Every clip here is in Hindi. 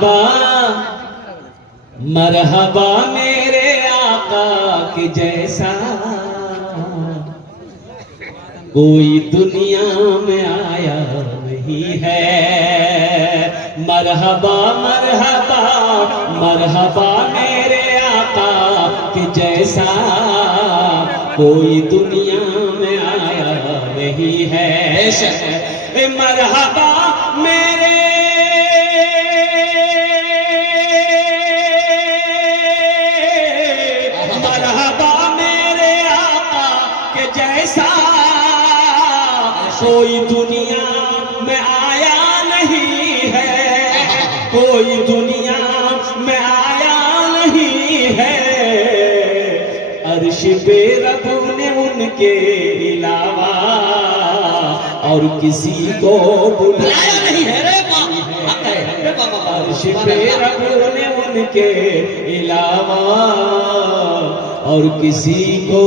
मरहबा मरहबा मेरे आका के जैसा कोई दुनिया में आया नहीं है। मरहबा मरहबा मरहबा मेरे आका के जैसा कोई दुनिया में आया नहीं है। मरहबा मेरे मरहबा मेरे आका के जैसा कोई दुनिया में आया नहीं है। कोई दुनिया में आया नहीं है। अर्श पे रब ने उनके अलावा और किसी को बुलाया नहीं है। अर्श पे रब ने उनके अलावा और किसी को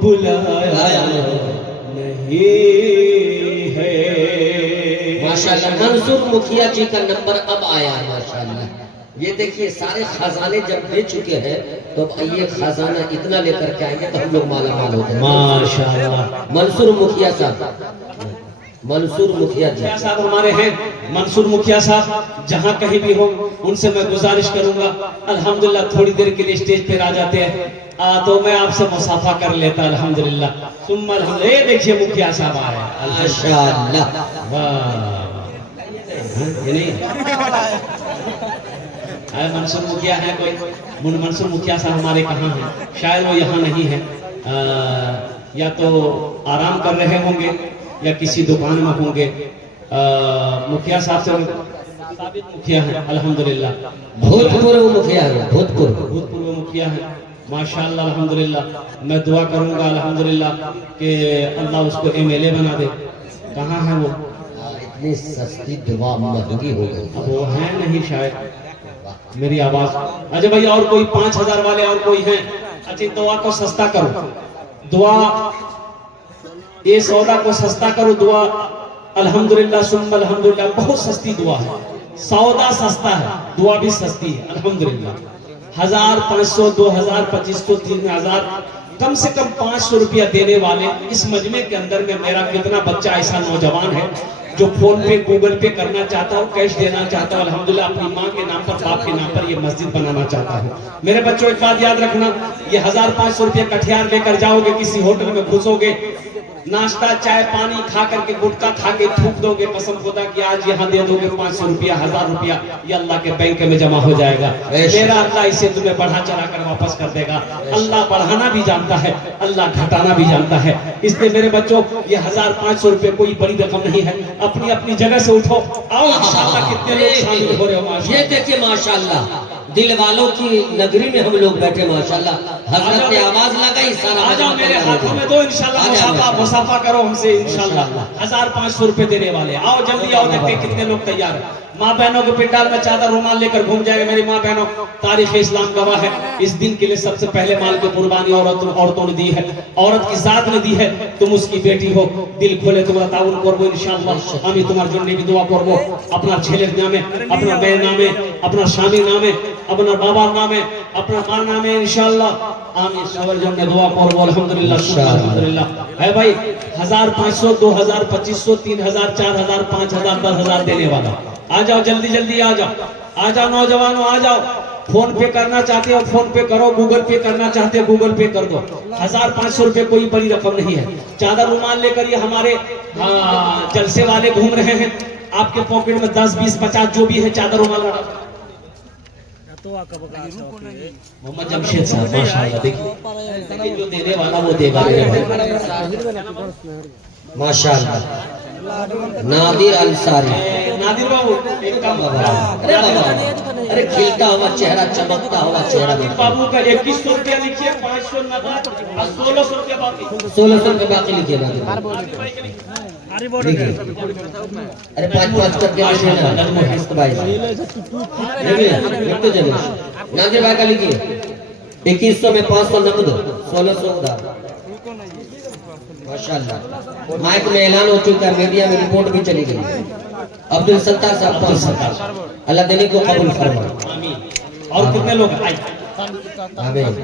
बुलाया नहीं है। माशाल्लाह मंसूर मुखिया जी का नंबर अब आया है। माशाल्लाह ये देखिए सारे खजाने जब दे चुके हैं तो अब ये खजाना इतना लेकर के आएंगे तो हम लोग माला माल हो जाएंगे। माशाल्लाह मंसूर मुखिया साहब, मंसूर मुखिया जी साहब हमारे हैं। मंसूर मुखिया साहब जहाँ कहीं भी हो उनसे मैं गुजारिश करूंगा, अल्हम्दुलिल्लाह थोड़ी देर के लिए स्टेज पर आ जाते हैं तो मैं आपसे मुसाफा कर लेता। अल्हम्दुलिल्लाह सुम्मा अल्हम्दुलिल्लाह। ये देखिए मुखिया साहब आ रहे हैं। माशाल्लाह वाह ये नहीं मंसूर मुखिया है कोई? मंसूर मुखिया साहब हमारे कहाँ हैं? शायद वो यहाँ नहीं है। या तो आराम कर रहे होंगे या किसी दुकान में होंगे। मुखिया साहब से साबित मुखिया है अल्हम्दुलिल्लाह। भूतपूर्व मुखिया है, भूतपूर्व मुखिया है माशाल्लाह अल्हम्दुलिल्लाह। मैं दुआ करूंगा अल्हम्दुलिल्लाह कि अल्लाह उसको एमएलए बना दे। कहाँ है वो? इतनी सस्ती दुआ महंगी हो गई। अब वो है नहीं शायद। मेरी आवाज अच्छा भाई और कोई 5000 वाले और कोई हैं? अच्छा दुआ को सस्ता करो, दुआ ये सौदा को सस्ता करो। दुआ अल्हम्दुलिल्लाह सुम्मा अल्हम्दुलिल्लाह बहुत सस्ती दुआ है। सौदा सस्ता है, दुआ भी सस्ती है अल्हम्दुलिल्लाह। 1500 2000 2500 3000 कम से कम 500 रुपया देने वाले इस मजमे के अंदर में मेरा कितना बच्चा ऐसा नौजवान है जो फोन पे गूगल पे करना चाहता हूँ, कैश देना चाहता हूँ अल्हम्दुलिल्लाह अपनी माँ के नाम पर बाप के नाम पर ये मस्जिद बनाना चाहता हूँ। मेरे बच्चों एक बात याद रखना, ये 1500 रुपया कठियार लेकर जाओगे, किसी होटल में घुसोगे, नाश्ता चाय पानी खा करके गुटखा खा के थूक दोगे, कसम खुदा कि आज यहाँ दे दोगे 500 रुपया 1000 रुपया, ये अल्लाह के बैंक में जमा हो जाएगा। मेरा अल्लाह इसे तुम्हें बढ़ा चढ़ा कर वापस कर देगा। अल्लाह बढ़ाना भी जानता है, अल्लाह घटाना भी जानता है। इसलिए मेरे बच्चों ये 1500 रुपये कोई बड़ी रकम नहीं है। अपनी अपनी जगह से उठो, आओ इंशाअल्लाह। कितने लोग शामिल हो रहे हो? ये देखिए माशाल्लाह दिल वालों की नगरी में हम लोग बैठे माशाल्लाह। हजरत ने आवाज लगाई सारा आ जाओ मेरे हाथों में दो इंशाअल्लाह। मुसाफा करो हमसे इंशाअल्लाह। 1500 रुपए देने वाले, आओ जल्दी आओ। देखते कितने लोग तैयार हैं। माँ बहनों के पिंडाल में चादर रुमाल लेकर घूम जाएगा। मेरी माँ बहनों तारीख इस्लाम गवाह है, इस दिन के लिए सबसे पहले माल की कुर्बानी औरतों ने दी है, औरत की जात ने दी है। तुम उसकी बेटी हो, दिल खोले तुम्हारा ताउन करबो इंशाअल्लाह। আমি তোমার জন্য দোয়া করব, আপনার ছেলের নামে, আপনার মেয়ের নামে, আপনার স্বামীর নামে, আপনার বাবার নামে, আপনার মার নামে ইনশাআল্লাহ আমি সবার জন্য দোয়া করব। আলহামদুলিল্লাহ আলহামদুলিল্লাহ। है भाई 1500 2000 2500 3000 4000 5000 10000 देने वाला, आ जाओ जल्दी जल्दी आ जाओ नौजवानों आ जाओ। फोन पे करना चाहते हो फोन पे करो, गूगल पे करना चाहते हो गूगल पे कर दो। 1500 रुपए कोई बड़ी रकम नहीं है। चादर रुमाल लेकर ये हमारे जलसे वाले घूम रहे हैं। आपके पॉकेट में 10 20 50 जो भी है चादर रुमाल मोहम्मद जमशेद साहब माशाल्लाह। देखिए जो देने वाला वो देगा माशाल्लाह। नादिर अंसारी, नादिर बाबू एक काम अरे बाबा, अरे खिलता हुआ चेहरा, चमकता हुआ चेहरा। बाबू का 2100 रुपया लिखिए, 500 नकद और 1600 रुपया बाकी। 1600 रुपये बाकी लिखिए ना। अरे 5-5 करके नादिर भाई का लिखिए। 2100 में 500 नकद, 1600 उधार। माशाल्लाह माइक में ऐलान हो चुका है, मीडिया में रिपोर्ट भी चली गई। अब्दुल सत्तार साहब अब्दुल 500। सत्तार। अल्लाह देने को कबूल फरमाए। आमीन। और कितने लोग आए? आमीन।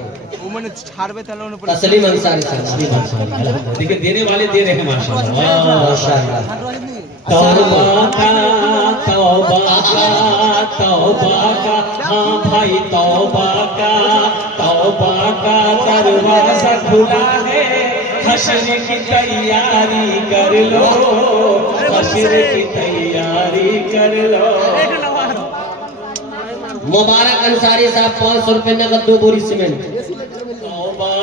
तस्लीम अंसारी साहब। तस्लीम अंसारी, अल्हम्दुलिल्लाह। देखिए देने वाले दे रहे हैं माशाल्लाह। माशाल्लाह। तौबा का तौबा का तौबा का, हाँ भाई तौबा का दरवाजा खुला है, हश्र की तैयारी कर लो, हश्र की तैयारी कर लो। मुबारक अंसारी साहब 500 रुपए नगद 2 बोरी सीमेंट। तौबा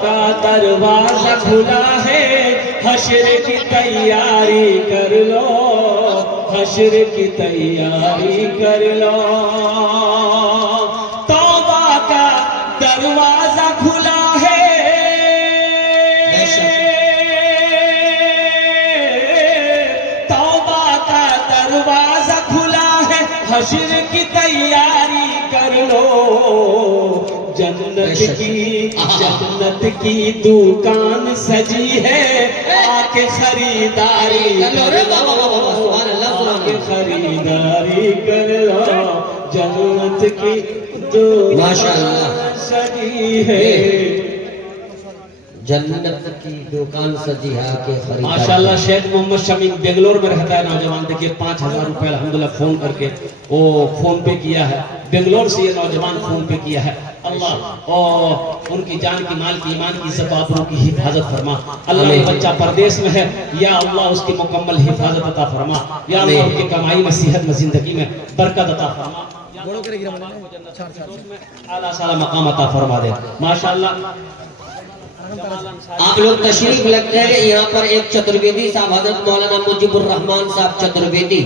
का दरवाजा खुला है, हश्र की तैयारी कर लो, हश्र की तैयारी कर लो। तौबा का दरवाजा खुला है, तौबा का दरवाजा खुला है, हश्र की तैयारी कर लो। जन्नत की दुकान सजी है, आके खरीदारी कर लो, आके खरीदारी कर लो। जन्नत की दुकान सजी है, जन्नत की दुकान सजी है, आके खरीदारी। माशाल्लाह। शेख मोहम्मद शमीम बेंगलोर में रहता है नौजवान। देखिए 5000 रुपए अल्हम्दुलिल्लाह फोन करके वो फोन पे किया है। बेंगलोर से ये नौजवान फोन पे किया है। अल्लाह और उनकी जान की, माल की, ईमान की, इज्जत आबरू की हिफाजत फरमा। अल्लाह ये बच्चा परदेश में है, या अल्लाह उसकी मुकम्मल हिफाजत अता फरमा। या अल्लाह उनकी कमाई में, सेहत में, जिंदगी में बरकत अता फरमा। आला साला मकाम अता फरमा दे माशाल्लाह। आप लोग तशरीफ लगते हैं। यहाँ पर एक चतुर्वेदी साहब हजरत मौलाना मुजीबुर रहमान साहब चतुर्वेदी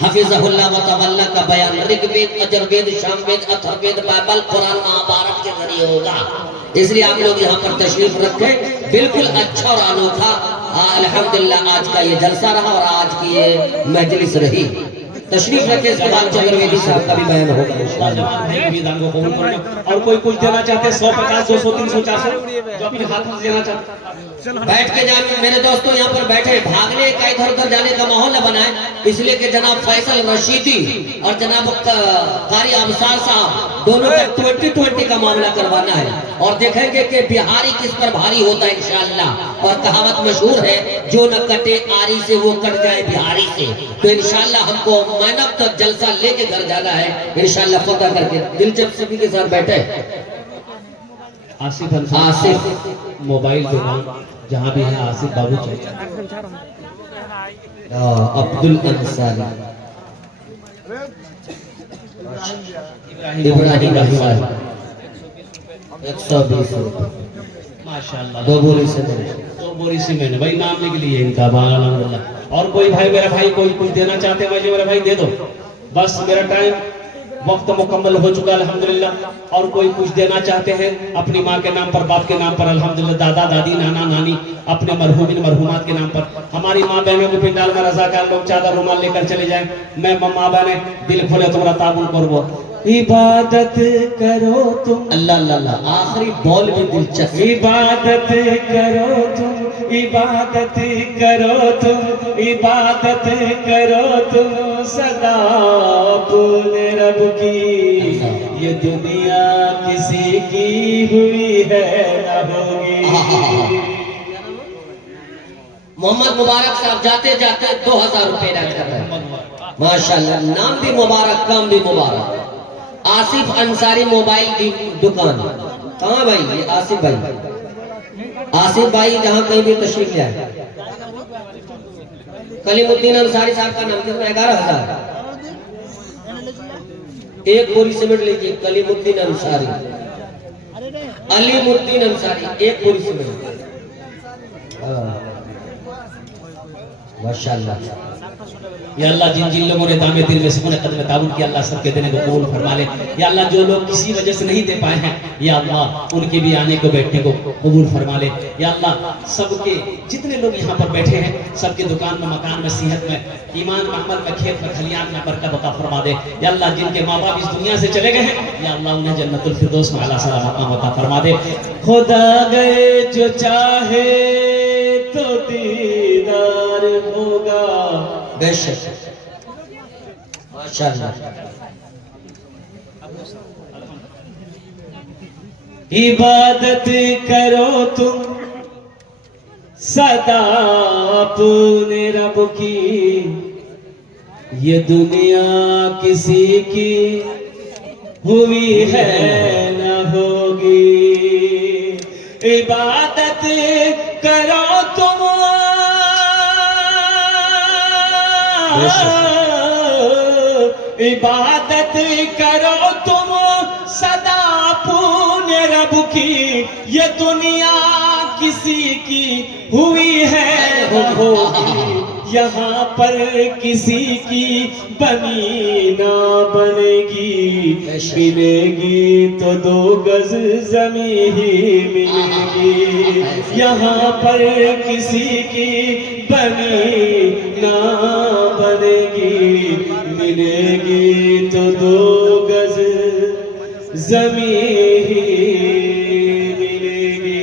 हफिज़हुल्लाह व तवल्ला का बयान ऋग्वेद, अजरवेद, सामवेद, अथर्ववेद, बाइबल, कुरान, महाभारत के जरिए होगा। इसलिए आप लोग यहाँ पर तशरीफ रखें। बिल्कुल अच्छा और अनोखा अल्हम्दुलिल्लाह आज का ये जलसा रहा और आज की ये मजलिस रही। तशरीफ रखे। इसके बाद चतुर्वेदी साहब का भी बयान होगा इंशाअल्लाह। और कोई कुछ देना चाहते हैं 100, 50, 200, 300, 400 जो अपने हाथ में देना चाहते हैं। बैठ के जाने मेरे दोस्तों यहाँ पर बैठे, भागने का इधर उधर जाने का माहौल न बनाए, इसलिए कि जनाब फैसल रशीदी और जनाब कारी अबसार साहब दोनों का 2020 का मामला करवाना है और देखेंगे कि बिहारी किस पर भारी होता है इंशाअल्लाह। और कहावत मशहूर है, जो न कटे आरी से वो कट जाए बिहारी से। तो इंशाअल्लाह हमको मानव तो जलसा लेके घर जाना है इंशाअल्लाह फतह करके। दिलचस्पी के साथ बैठे आसिफ मोबाइल दुकान जहाँ भी है आसिफ बाबू चाहिए। अब्दुल अंसारी, इब्राहिम 120 रुपए माशाल्लाह। 2 बोरी से 2 बोरी सीमेंट भाई नाम लिख लिए इनका अल्हम्दुलिल्लाह। और कोई भाई, मेरा भाई कोई कुछ देना चाहते हैं मुझे, मेरा भाई दे दो। बस मेरा टाइम वक्त मुकम्मल हो चुका अल्हम्दुलिल्लाह। और कोई कुछ देना चाहते हैं अपनी माँ के नाम पर, बाप के नाम पर अल्हम्दुलिल्लाह, दादा दादी, नाना नानी, अपने मरहूमिन मरहूमात के नाम पर। हमारी माँ बहनों को पिंडाल में रज़ाकार लोग चादर रुमाल लेकर चले जाएं। मैं माँ बहने दिल खोले तुम्हारा ताबुन करबो। इबादत करो तुम, अल्लाह अल्लाह। आखिरी बॉल भी दिलचस्प। इबादत करो तुम, इबादत करो तुम, इबादत करो तुम सदा अपने रब की। ये दुनिया किसी की हुई है न होगी। मोहम्मद मुबारक साहब जाते जाते 2000 रुपए अदा कर रहे हैं माशाल्लाह। नाम भी मुबारक, काम भी मुबारक। आसिफ अंसारी मोबाइल दुकान, कहाँ भाई ये आसिफ भाई? आसिफ भाई जहाँ कहीं भी तशरीफ ले आए। कलीमुद्दीन अंसारी साहब का नाम कितना? 11,000। 1 बोरी सीमेंट लीजिए। कलीमुद्दीन अंसारी, अलीमुद्दीन अंसारी 1 बोरी सीमेंट। माशाल्लाह। या अल्लाह जिन जिन लोगों ने दामे दिल में सुकून कदम ताबुन किया, अल्लाह सबके देने को कबूल फरमा ले। या अल्लाह जो लोग किसी वजह से नहीं दे पाए हैं, या अल्लाह उनके भी आने को बैठने को कबूल फरमा ले। या अल्लाह सबके जितने लोग यहाँ पर बैठे हैं, सबके दुकान में, मकान में, सेहत में, ईमान में, अमल में, खेत में, खलियान में बरकत अता फरमा दे। या अल्लाह जिनके माँ बाप इस दुनिया से चले गए हैं, या अल्लाह उन्हें जन्नतुल फिरदौस में आला साला मकाम अता फरमा दे। खुदा गए जो चाहे तो दीदार होगा, बेशक माशाअल्लाह। इबादत करो तुम सदा अपने रब की, ये दुनिया किसी की हुई है न होगी। इबादत करो तुम इबादत करो तुम सदा अपने रब की, ये दुनिया किसी की हुई है न होगी। यहाँ पर किसी की बनी ना बनेगी, मिलेगी तो 2 गज जमीन ही मिलेगी। यहाँ पर किसी की बनी ना बनेगी, मिलेगी तो 2 गज जमीन ही मिलेगी।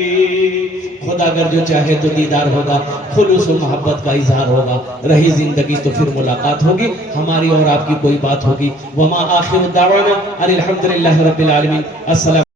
खुदा अगर जो चाहे तो दीदार होगा, खुलूस और मोहब्बत का इजहार होगा, रही जिंदगी तो फिर मुलाकात होगी, हमारी और आपकी कोई बात होगी। वमा आखिर दावाना अनिल हम्दुलिल्लाहि रब्बिल आलमीन। अस्सलाम।